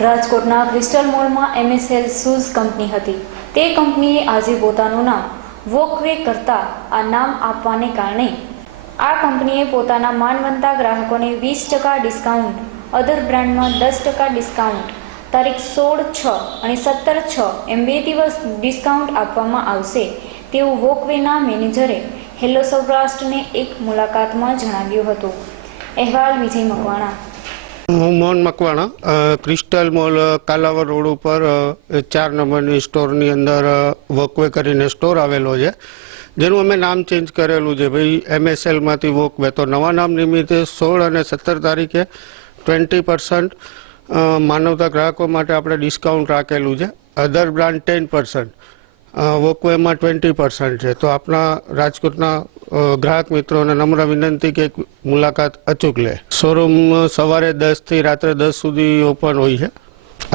રાજકોટના ક્રિસ્ટલ મોલમાં MSL shoes company હતી। તે કંપનીએ આજે પોતાનું નામ વોકવે કરતા આ નામ આપવાને કારણે આ કંપનીએ પોતાના માનવંતા ગ્રાહકોને 20% ડિસ્કાઉન્ટ, અધર બ્રાન્ડમાં 10% ડિસ્કાઉન્ટ, તારીખ 16/6 અને 17/6 એમ 2 દિવસ ડિસ્કાઉન્ટ આપવામાં આવશે તેવું વોકવેના મેનેજરે હેલો સૌરાષ્ટ્રને એક મુલાકાતમાં જણાવ્યું હતું। અહેવાલ વિજય મકવાણા। હું Mohan Makwana, crystal mall Kalawad road ઉપર 4 નંબરની સ્ટોરની અંદર વોકવે કરીને સ્ટોર આવેલો છે, જેનું અમે નામ ચેન્જ કરેલું છે ભાઈ MSLમાંથી વોકવે। તો નવા નામ નિમિત્તે 16 અને 17 તારીખે 20% માનવતા ગ્રાહકો માટે આપણે ડિસ્કાઉન્ટ રાખેલું છે। અધર બ્રાન્ડ 10%, વોકવેમાં 20% છે। તો આપણા રાજકોટના ગ્રાહક મિત્રોને નમ્ર વિનંતી કે મુલાકાત અચૂક લે। શોરૂમ સવારે 10 થી રાત્રે 10 સુધી ઓપન હોય છે।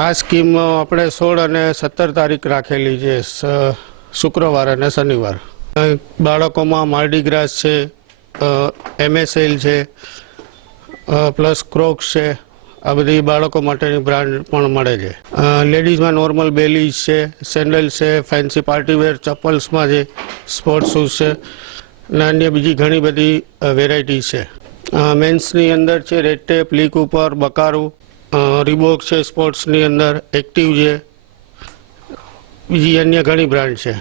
આ સ્કીમ આપણે 16 અને 17 તારીખ રાખેલી છે, શુક્રવાર અને શનિવાર। બાળકોમાં માર્ડી ગ્રાસ છે, MSL છે, પ્લસ ક્રોક્સ છે, આ બધી બાળકો માટેની બ્રાન્ડ પણ મળે છે। લેડીઝમાં નોર્મલ બેલીઝ છે, સેન્ડલ છે, ફેન્સી પાર્ટીવેર ચપ્પલ્સમાં છે, સ્પોર્ટ્સ શૂઝ છે અને અન્ય બીજી ઘણી બધી વેરાયટી છે। મેન્સની અંદર છે રેડ ટેપ, લી કૂપર, બકારો, રીબોક છે, સ્પોર્ટ્સની અંદર એક્ટિવ છે, બીજી અન્ય ઘણી બ્રાન્ડ છે।